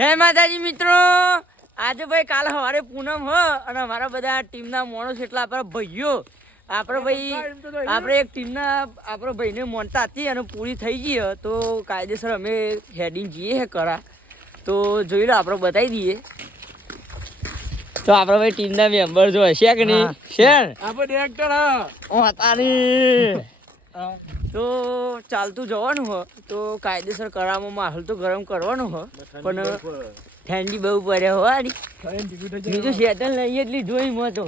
જય માતાજી મિત્રો, આજે ભાઈ કાલે સવારે પૂનમ હ અને અમારા બધા ટીમના માણસ એટલા આપણા ભાઈઓ આપણે એક ટીમના આપણા ભાઈને મોનતા હતી અને પૂરી થઈ ગઈ તો કાયદેસર અમે હેડિંગ જઈએ હે કરા તો જોઈ લો આપણે બતાવી દઈએ. તો આપણે ભાઈ ટીમના મેમ્બર જો હશે કે નહીં છે આપણે ડિરેક્ટર તો ચાલતું જવાનું હ તો કાયદેસર કરામાં માહોલ તો ગરમ કરવાનો હ પણ ઠંડી બહુ પડે હોવાની બીજું શેતલ નહીં એટલી જોઈ મત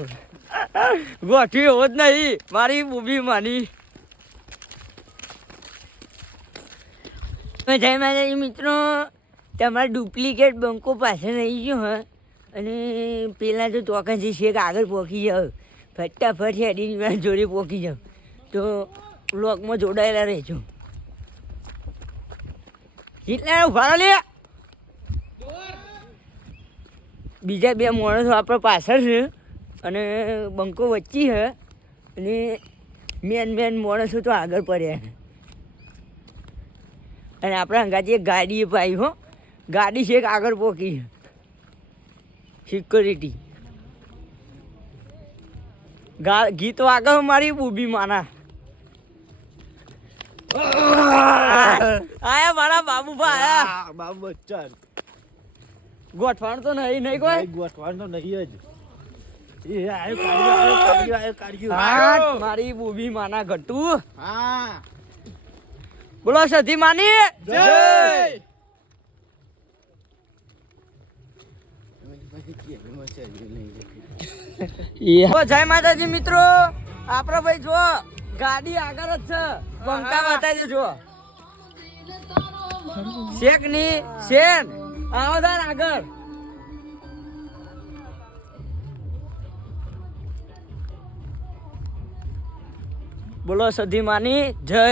ગોઠવી એવો જ નહીં મારી બુબી માની. જય માતાજી મિત્રો, તમારા ડુપ્લિકેટ બંકો પાસે રહી ગયો હ અને પેલા તો તોકાજી છે કે આગળ પહોંચી જાવ ફટાફટ હેડીની જોડે પહોંચી જાવ તો બ્લોકમાં જોડાયેલા રહેજો. જેટલા ઉભા લે બીજા બે માણસો આપણે પાછળ છે અને બંકો વચ્ચે છે અને મેન માણસો તો આગળ પડ્યા અને આપણા અંગાથી એક ગાડી પાઈ હો ગાડી છે એક આગળ પોકી સિક્યોરિટી ગીતો આગળ મારી બુબી માના આયા મારા બાબુભા આયા બાબુ બચ્ચન ગોઠવાણ તો નહીં કોઈ ગોઠવાણ તો નહીં જ એ આયો મારી બુબી માના ઘટુ. હા બોલો સધી માની જય. જય માતાજી મિત્રો, આપડે ભાઈ જો ગાડી આગળ જ છે બંકા બતાવી દેજો શેક ની શેન આવો તાર આગળ. બોલો સધી માની જય.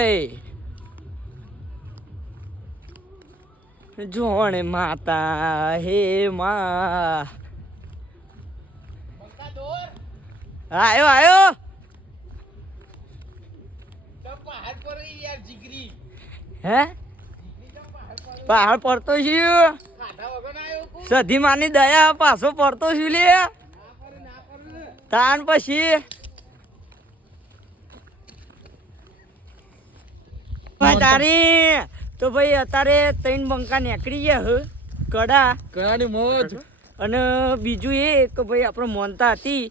જોણે માતા હે મા આયો હે પહાડ પડતો છું સધી માની દયા પાછો પડતો છું લે તાન પછી તારી તો ભાઈ અત્યારે ત્રણ બંકા નીકળી ગયા કડાની મોજ અને બીજું એ કે ભાઈ આપણે મોનતા હતી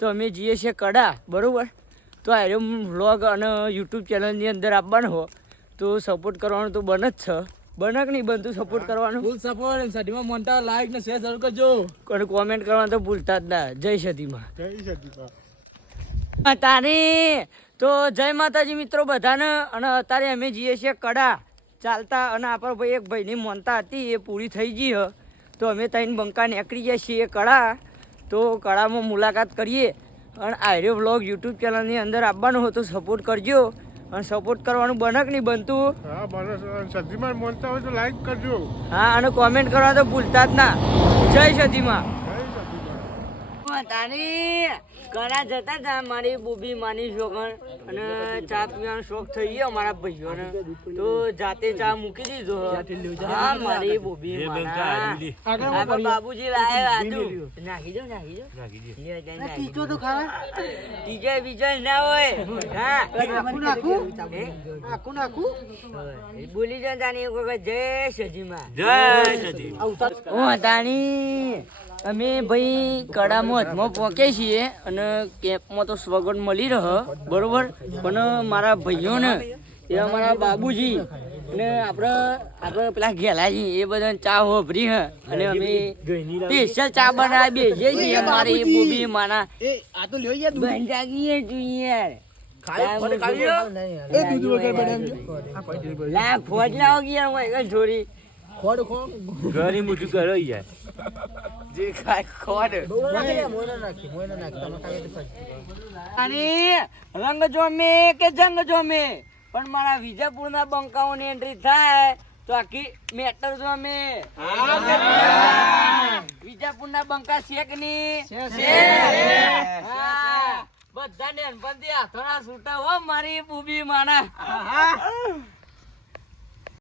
તો અમે જઈએ છીએ કડા બરોબર. તો આ વ્લોગ અને યુટ્યુબ ચેનલની અંદર આપવાનો હો તો સપોર્ટ કરવાનું તો બને જ છે બનક નહીં બનતું સપોર્ટ કરવાનું ફૂલ સપોર્ટ. સદીમાં મોનતા લાઈક ને શેર જરૂર કરજો અને કોમેન્ટ કરવાનું તો ભૂલતા જ ના. જય સદીમાં તારી તો જય માતાજી મિત્રો બધાને. અને અત્યારે અમે જઈએ છીએ કડા ચાલતા અને આપણે ભાઈ એક ભાઈની મોનતા હતી એ પૂરી થઈ ગઈ હ તો અમે ત્રણ બંકા નીકળી ગયા છીએ કડા. તો કડામાં મુલાકાત કરીએ અને આર્યો વ્લોગ યુટ્યુબ ચેનલની અંદર આવવાનો હોય તો સપોર્ટ કરજો અને સપોર્ટ કરવાનું બને કે નહીં બનતું સદીમાં મોનતા હોય તો લાઈક કરજો. હા અને કોમેન્ટ કરવા તો ભૂલતા જ ના. જય સદીમાં. તારી કડા જતા હતા મારી બુબી માની છોકર અને ચા પીવાનો શોખ થઈ ગયો મારા ભાઈઓને તો જાતે ચા મૂકી દીધો. હા મારી બુબી બાબુજી લાયા નાખી દો બીજો ના હોય. હા બોલી જાઓ તાની જય સજીમાં જય તાની. અમે ભાઈ કડામાં હથમાં પહોંચીએ છીએ અને કેમ્પમાં તો સ્વાગત મળી રહ્યો બરોબર પણ મારા ભાઈઓને એ અમારા બાબુજી અને આપણે પેલા ઘેલાજી એ બધા ચા હોભરી હ અને અમે સ્પેશિયલ ચા બનાવી બેસીએ છીએ મારી બુબી માના બન જાગીએ જોઈએ લા ફોજ લાવો ગયા જોડી ઘણી મોટું કરો યાર જે ખાય ખોડ અને રંગ જોમે કે જંગ જોમે પણ મારા વિજાપુરના બંકાઓની એન્ટ્રી થાય તો આખી મેટર જોમે. વિજાપુરના બંકા શેક ની બધા ને હાથોના છૂટા હો મારી બુબી માના.